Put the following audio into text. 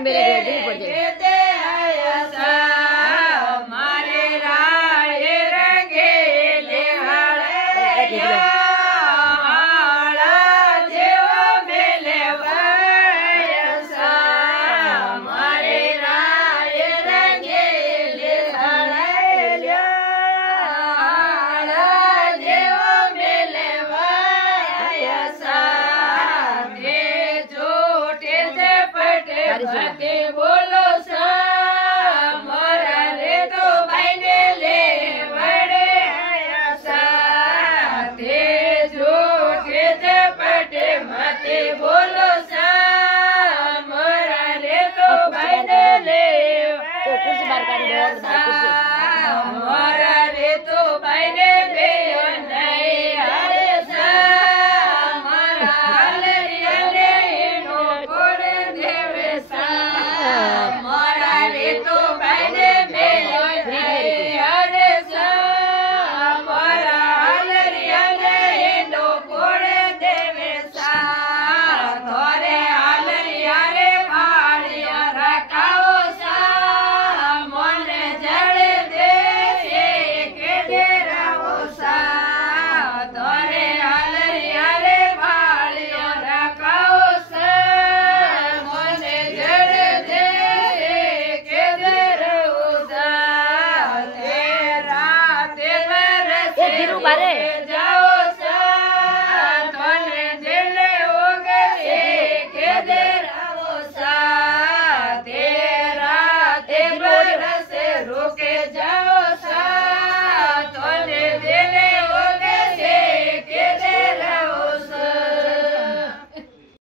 बार मेरे रेडी पड़ जाए बोलो सा मोरा रे तो भाई ने ले बड़े आया सा ते झूठे झपटे मते बोलो सा मोरा रे तो भाई ने ले कुर्सी बार काट दो और कुर्सी मोरा रे तो भाई ने बेयो नहीं अरे सा मोरा हलरिया ने नो कोड़े देवे सा मोरा रे तो भाई ने बेयो नहीं अरे सा मोरा हलरिया ने नो कोड़े देवे सा थोरे हलरिया रे भाड़िया रखाओ सा मोने जड़े दे के डेराओ सा थोरे हलरिया रे भाड़िया रखाओ सा मोने जड़े दे के डेराओ सा तेरा ते बरसे ए, धीरू बारे। जा